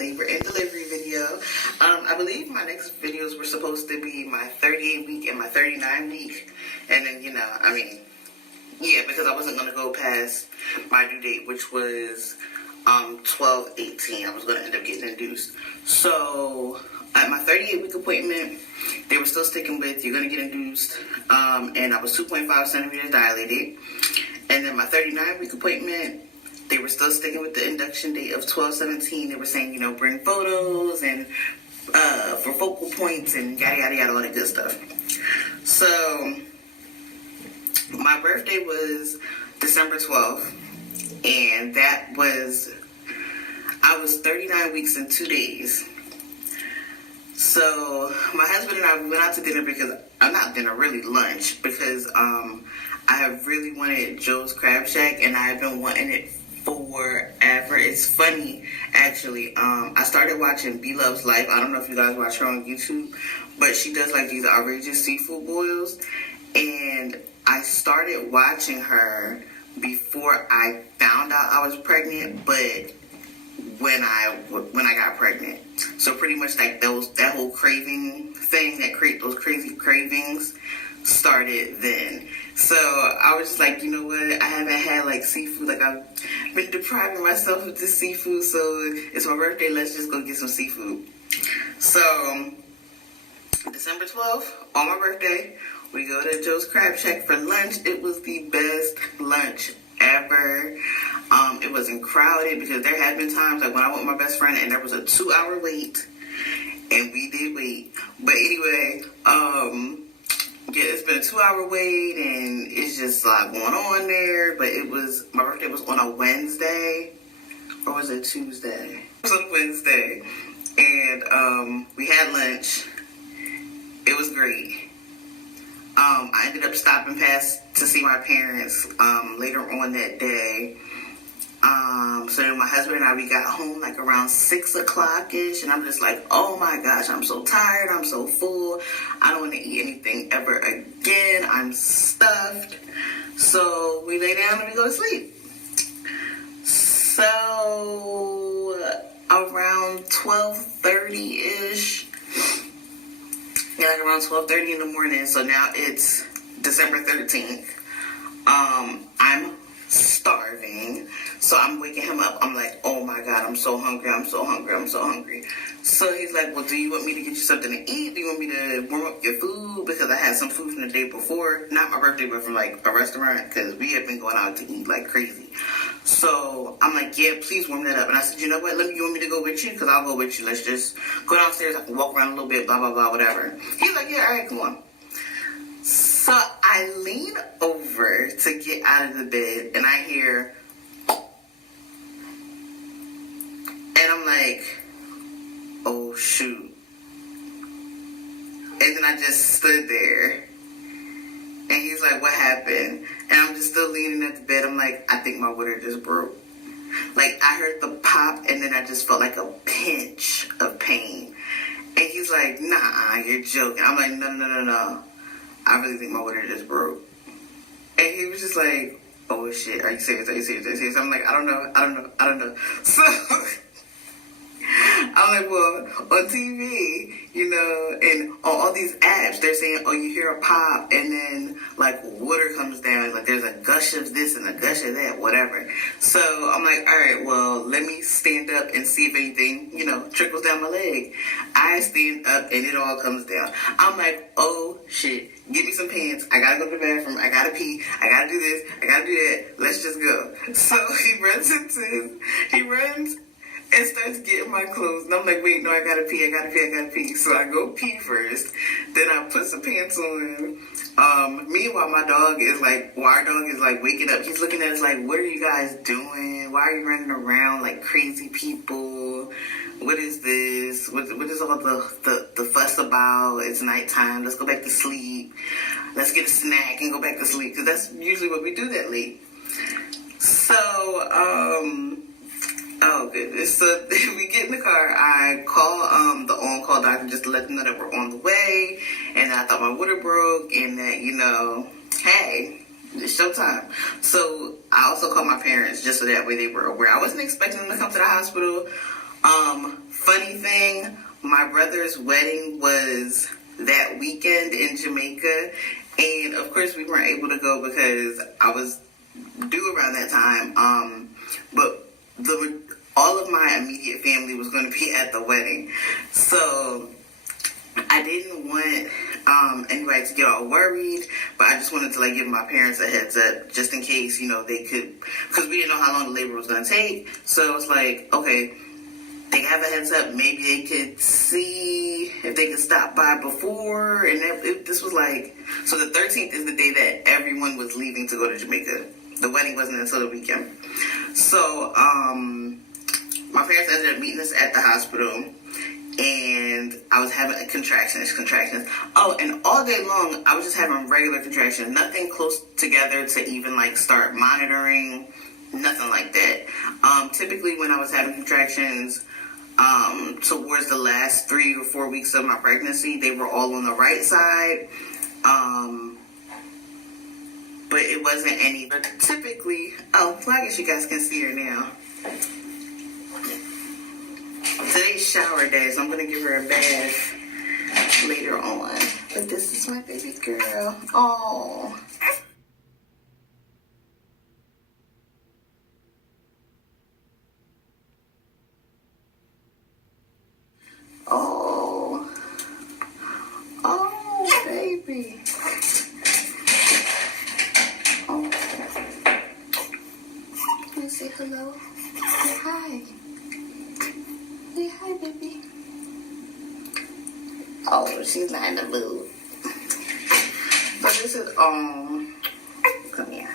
labor and delivery video. I believe my next videos were supposed to be my 38 week and my 39 week. And then, yeah, because I wasn't going to go past my due date, which was 12/18. I was going to end up getting induced. So at my 38 week appointment, they were still sticking with you're going to get induced. And I was 2.5 centimeters dilated. And then my 39 week appointment, they were still sticking with the induction date of 12/17. They were saying, bring photos and for focal points and yada, yada, yada, all that good stuff. So my birthday was December 12th. And I was 39 weeks and 2 days. So my husband and I went out to dinner really lunch, because I have really wanted Joe's Crab Shack, and I have been wanting it forever. It's funny, actually. I started watching B Loves Life. I don't know if you guys watch her on YouTube, but she does like these outrageous seafood boils. And I started watching her before I found out I was pregnant, but when I got pregnant. So pretty much like that whole craving thing, those crazy cravings started then. So I was just like, you know what? I haven't had like seafood. Like, I've been depriving myself of this seafood. So it's my birthday. Let's just go get some seafood. So December 12th, on my birthday, we go to Joe's Crab Shack for lunch. It was the best lunch ever. It wasn't crowded, because there had been times like when I went with my best friend and there was a 2-hour wait, and we did wait. But anyway, yeah, it's been a 2-hour wait, and it's just like going on there. But my birthday was on a Wednesday, or was it Tuesday? It was on Wednesday, and we had lunch. It was great. I ended up stopping past to see my parents later on that day. So then my husband and I, we got home like around 6 o'clock-ish, and I'm just like, oh my gosh, I'm so tired, I'm so full, I don't want to eat anything ever again, I'm stuffed. So we lay down and we go to sleep. So around 12:30-ish, around 12:30 in the morning, so now it's December 13th, I'm starving. So I'm waking him up. I'm like, oh my God, I'm so hungry. I'm so hungry. I'm so hungry. So he's like, well, do you want me to get you something to eat? Do you want me to warm up your food? Because I had some food from the day before. Not my birthday, but from like a restaurant. Because we have been going out to eat like crazy. So I'm like, yeah, please warm that up. And I said, you know what? You want me to go with you? Because I'll go with you. Let's just go downstairs. I can walk around a little bit, blah, blah, blah, whatever. He's like, yeah, all right, come on. So I lean over to get out of the bed, and I hear, and I'm like, oh shoot. And then I just stood there, and he's like, what happened? And I'm just still leaning at the bed. I'm like, I think my water just broke. Like, I heard the pop, and then I just felt like a pinch of pain. And he's like, nah, you're joking. I'm like, no. I really think my water just broke. And he was just like, oh shit, are you serious? I'm like, I don't know. So I'm like, well, on TV, and on all these apps, they're saying, oh, you hear a pop, and then, like, water comes down. Like, there's a gush of this and a gush of that, whatever. So I'm like, all right, well, let me stand up and see if anything, trickles down my leg. I stand up, and it all comes down. I'm like, oh, shit. Give me some pants. I gotta go to the bathroom. I gotta pee. I gotta do this. I gotta do that. Let's just go. So he runs and starts getting my clothes. And I'm like, wait, no, I gotta pee. So I go pee first. Then I put some pants on. Meanwhile, our dog is like waking up. He's looking at us like, what are you guys doing? Why are you running around like crazy people? What is this? What is all the fuss about? It's nighttime. Let's go back to sleep. Let's get a snack and go back to sleep. Because that's usually what we do that late. So, oh goodness. So we get in the car. I call the on-call doctor just to let them know that we're on the way. And I thought my water broke, and that, hey, it's showtime. So I also called my parents just so that way they were aware. I wasn't expecting them to come to the hospital funny thing, my brother's wedding was that weekend in Jamaica, and of course we weren't able to go because I was due around that time. But all of my immediate family was going to be at the wedding, so I didn't want anybody to get all worried, but I just wanted to like give my parents a heads up just in case, you know, they could, because we didn't know how long the labor was going to take. So it's like, okay, they have a heads up. Maybe they could see if they could stop by before. And this was like, so the 13th is the day that everyone was leaving to go to Jamaica. The wedding wasn't until the weekend. So my parents ended up meeting us at the hospital. And I was having contractions. Oh, and all day long, I was just having regular contractions. Nothing close together to even, like, start monitoring. Nothing like that. Typically, when I was having contractions, towards the last 3 or 4 weeks of my pregnancy, they were all on the right side. But it wasn't any. But typically, well, I guess you guys can see her now. Today's shower day, so I'm going to give her a bath later on. But this is my baby girl. Oh. Oh. Oh, baby. Oh. Can you say hello? Say hi. Say hi, baby. Oh, she's not in the mood. But this is, come here.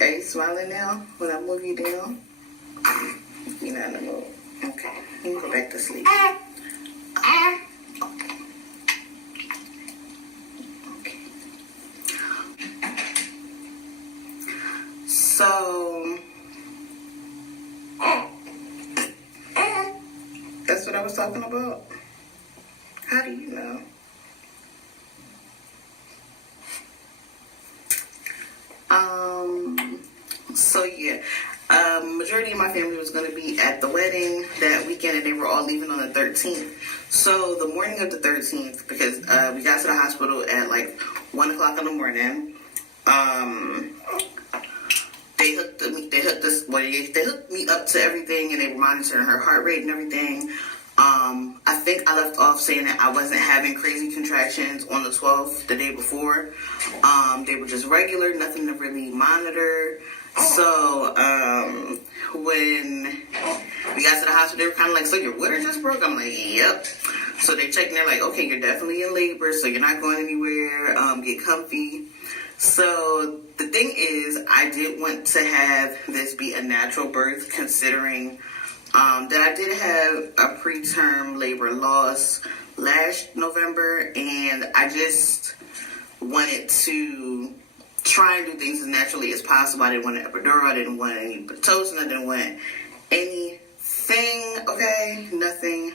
Are you smiling now when I move you down? You're not in the mood. Okay, you can go back to sleep. Okay. So, that's what I was talking about? How do you know? So yeah, majority of my family was going to be at the wedding that weekend, and they were all leaving on the 13th. So the morning of the 13th, because we got to the hospital at like 1 o'clock in the morning, they hooked me up to everything, and they were monitoring her heart rate and everything. I think I left off saying that I wasn't having crazy contractions on the 12th, the day before. They were just regular, nothing to really monitor. So, when we got to the hospital, they were kind of like, so your water just broke? I'm like, yep. So they checked and they're like, okay, you're definitely in labor, so you're not going anywhere. Get comfy. So the thing is, I did want to have this be a natural birth, considering that I did have a preterm labor loss last November, and I just wanted to try and do things as naturally as possible. I didn't want an epidural, I didn't want any Pitocin, I didn't want anything, okay? Nothing.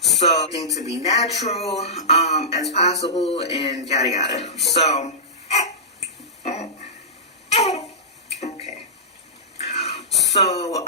So, things to be natural as possible, and yada yada. So, okay. So,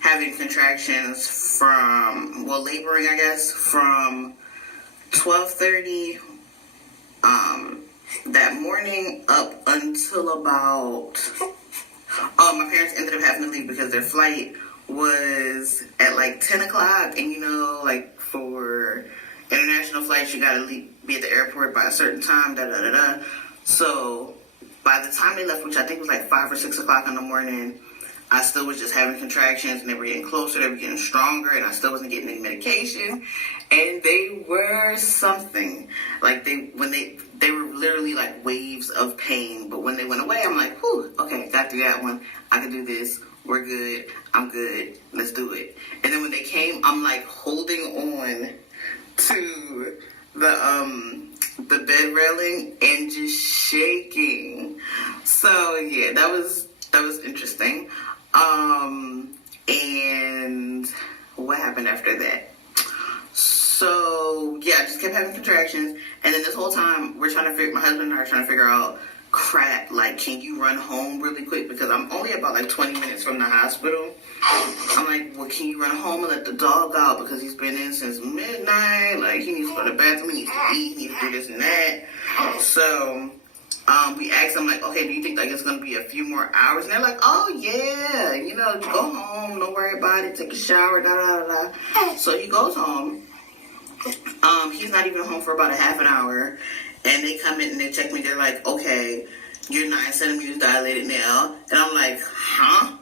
having contractions from, well, laboring, I guess, from 12:30 that morning up until about, my parents ended up having to leave because their flight was at like 10 o'clock, and you know, like for international flights, you gotta be at the airport by a certain time, So by the time they left, which I think was like 5 or 6 o'clock in the morning, I still was just having contractions, and they were getting closer, they were getting stronger, and I still wasn't getting any medication, and they were something. Like, they were literally like waves of pain, but when they went away, I'm like, whew, okay, got through that one, I can do this, we're good, I'm good, let's do it. And then when they came, I'm like holding on to the bed railing and just shaking. So yeah, that was interesting. And what happened after that? So yeah, I just kept having contractions, and then this whole time we're trying to figure. My husband and I are trying to figure out, crap, like, can you run home really quick? Because I'm only about like 20 minutes from the hospital. I'm like, well, can you run home and let the dog out because he's been in since midnight? Like, he needs to go to the bathroom, he needs to eat, he needs to do this and that. So we asked him, like, okay, do you think like it's gonna be a few more hours? And they're like, oh yeah, you know, go home, don't worry about it, take a shower, da da da da. So he goes home. He's not even home for about a half an hour, and they come in and they check me. They're like, okay, you're 9 centimeters dilated now. And I'm like, huh?